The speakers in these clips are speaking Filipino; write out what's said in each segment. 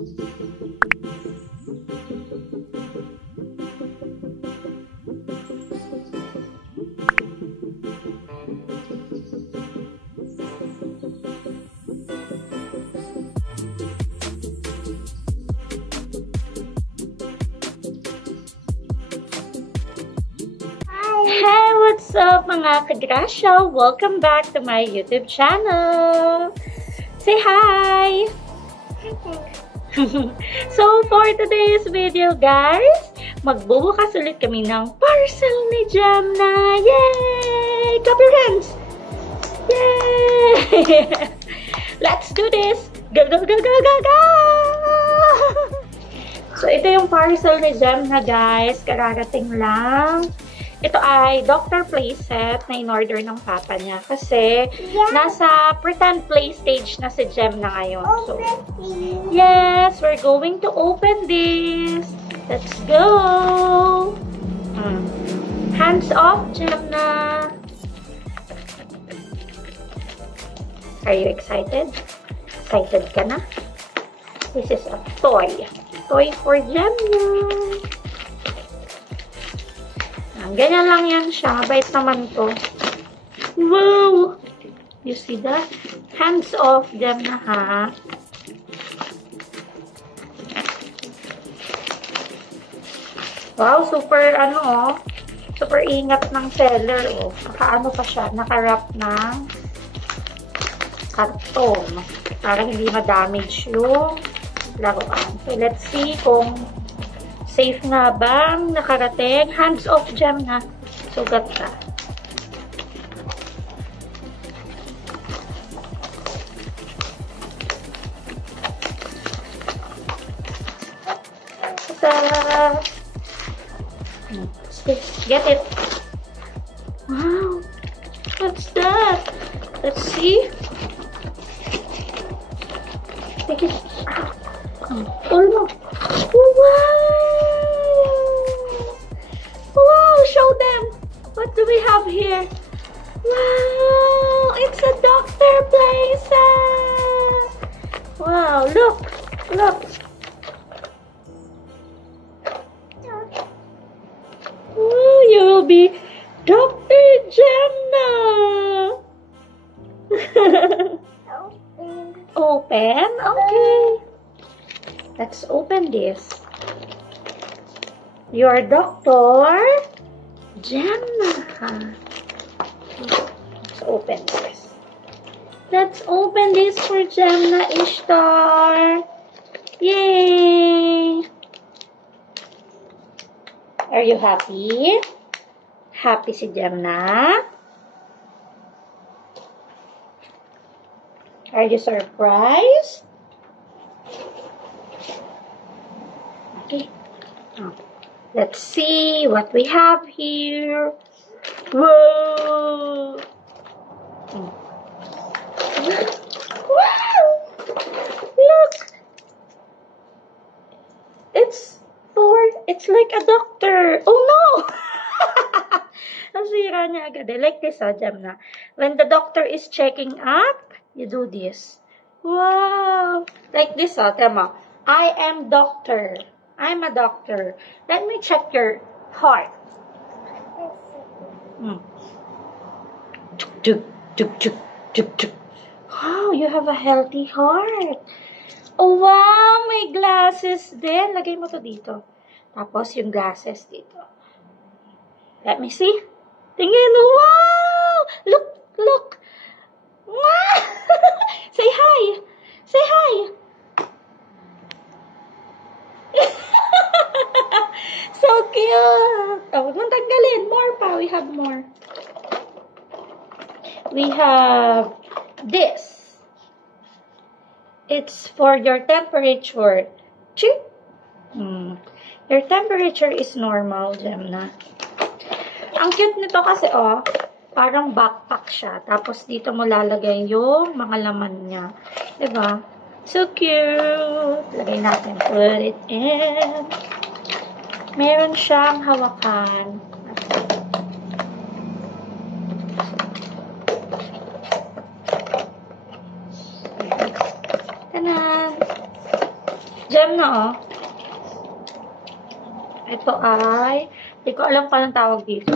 Hi, what's up mga kagrasya? Welcome back to my YouTube channel. Say hi! So, for today's video guys, magbubukas ulit kami ng parcel ni Gemna. Yay! Clap your hands! Yay! Let's do this! Go, go, go, go, go, go! So, ito yung parcel ni Gemna guys. Kararating lang. Ito ay doctor play set na in-order ng papa niya. Kasi, nasa pretend play stage na si Gemna ngayon. So, yes, we're going to open this. Let's go! Hands off, Gemna. Are you excited? Excited ka na? This is a toy. Toy for Gemna. Ganyan lang yan siya. Bait naman to. Wow! You see that? Hands off, Gemna, ha? Wow, super, super ingat ng seller, oh. Nakaano pa siya, naka-wrap ng karton. Para hindi ma-damage yung laruan. So, let's see kung safe nga bang nakarating? Hands off, Gemna. Sugat ka. Get it. Wow. What's that? Let's see. Take it out. Oh no. Wow. Wow, show them. What do we have here? Wow, it's a doctor playset. Wow, look, look. Oh, you will be Dr. Gemna. Open? Okay. Let's open this. Your Dr. Gemna. Let's open this. Let's open this for Gemna Ishtar. Yay! Are you happy? Happy si Gemna? Are you surprised? Okay. Oh. Let's see what we have here. Whoa! Wow! Look! It's like a doctor. Oh no! Nasira niya agad. Like this, Gemna. When the doctor is checking up, you do this. Wow! Like this, Tema. I am doctor. I'm a doctor. Let me check your heart. Wow, you have a healthy heart. Oh, wow, may glasses din. Lagay mo to dito. Tapos yung glasses dito. Let me see. Tingin, wow! Look, look. Wow! Say hi. Say hi. So cute! Oh, huwag mong tanggalin. More pa. We have more. We have this. It's for your temperature. Check. Your temperature is normal, Gemna. Ang cute nito kasi, oh, parang backpack siya. Tapos dito mo lalagay yung mga laman niya. Diba? So cute! Lagay natin. Put it in. Meron siyang hawakan. Tanan! Gem na, oh. Ito ay, hindi ko alam pa ng tawag dito.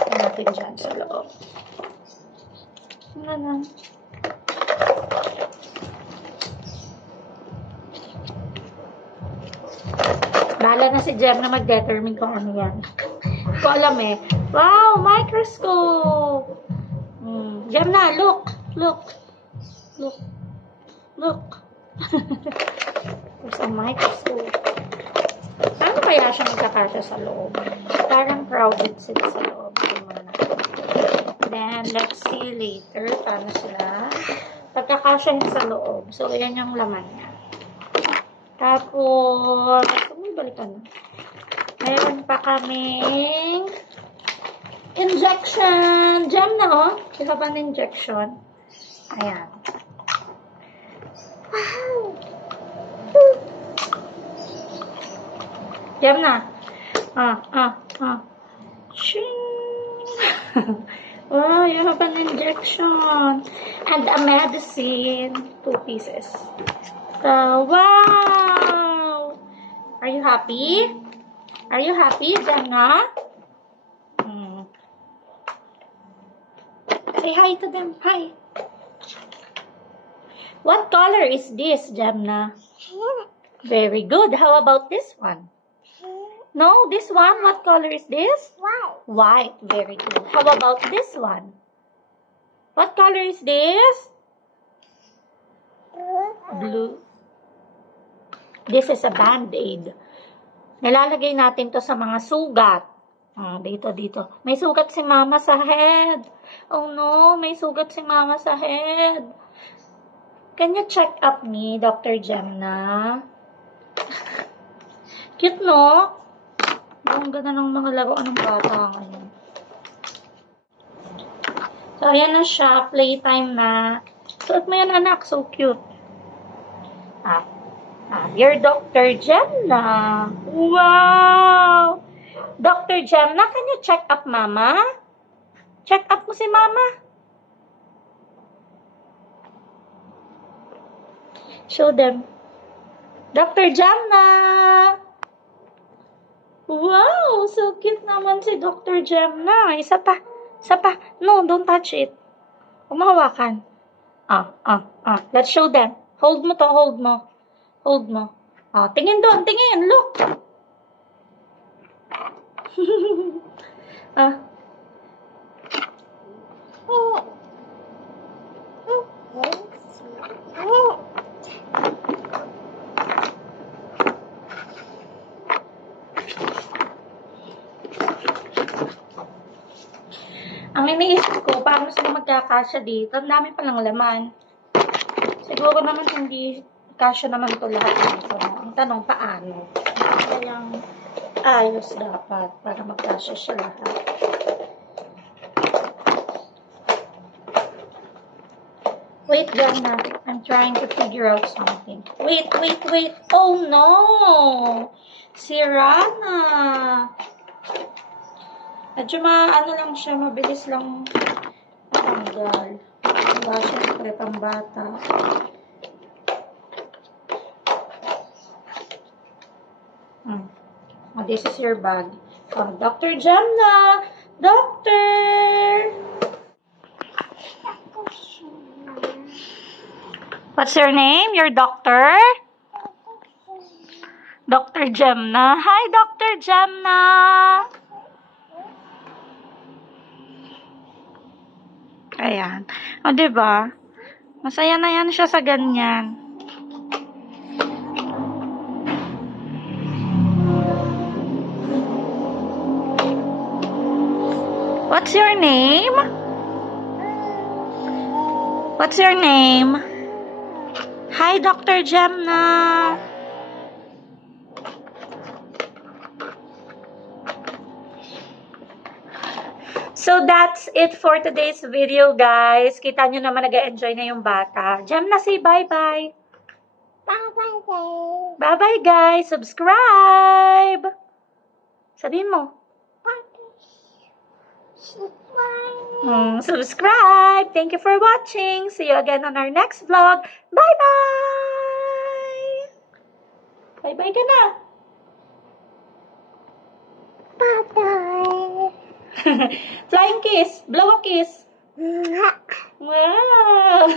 Ito natin dyan sa loob. Ano na? Bahala na si Gem na mag-determine kung ano yan. Hindi ko alam eh. Wow! Microscope! Gem na, look! Look! Look! Look! There's a microscope. Paano kaya siya magkakasya sa loob? Parang crowded sila sa loob. Then, let's see later paano sila pagkakasya sa loob. So, yan yung laman niya. Tapos, balikan na. Meron pa kaming injection. Gem na, oh. Isa pa ng injection. Ayan. Wow! Gem na. Ching! Oh, you have an injection. And a medicine. 2 pieces. So, wow! Are you happy? Are you happy, Gemna? Say hi to them. Hi. What color is this, Gemna? Very good. How about this one? No, this one. What color is this? White. White. Very good. How about this one? What color is this? Blue. This is a band-aid. Nilalagay natin to sa mga sugat. Dito. May sugat si mama sa head. Oh no, may sugat si mama sa head. Can you check up me, Dr. Gemna? Cute, no? Ang ganda ng mga laruan ng bata ngayon. So, ayan na siya. Playtime na. Suot mo yan, anak. So cute. You're Dr. Gemna. Wow! Dr. Gemna, can you check up mama? Check up mo si mama. Show them. Dr. Gemna! Wow! So cute naman si Dr. Gemna. Isa pa. No, don't touch it. Umahawakan. Let's show them. Hold mo to, hold mo. Tingin doon, tingin. Look. Ang iniisip ko, paano sila magkakasya dito? Ang dami palang laman. Siguro naman hindi kasya naman ito lahat dito. Ang tanong, paano? Kayang ayos dapat para magkasya siya lahat. Wait, Gemna. I'm trying to figure out something. Wait. Oh, no! Sira na. Medyo ano lang siya, mabilis lang matanggal. Diba, syempre, pambata. This is your bag. Dr. Gemna! Doctor! What's your name? Your doctor? Dr. Gemna. Hi, Dr. Gemna! Ayan. O, diba? Masaya na yan siya sa ganyan. What's your name? What's your name? Hi, Dr. Gemna. So, that's it for today's video, guys. Kita nyo naman nag-enjoy na yung bata. Gemna, say bye-bye. Bye-bye, guys. Bye-bye, guys. Subscribe. Sabihin mo. Subscribe. Thank you for watching. See you again on our next vlog. Bye-bye. Bye-bye ka na. Bye-bye. Flying kiss. Blow a kiss. Wow.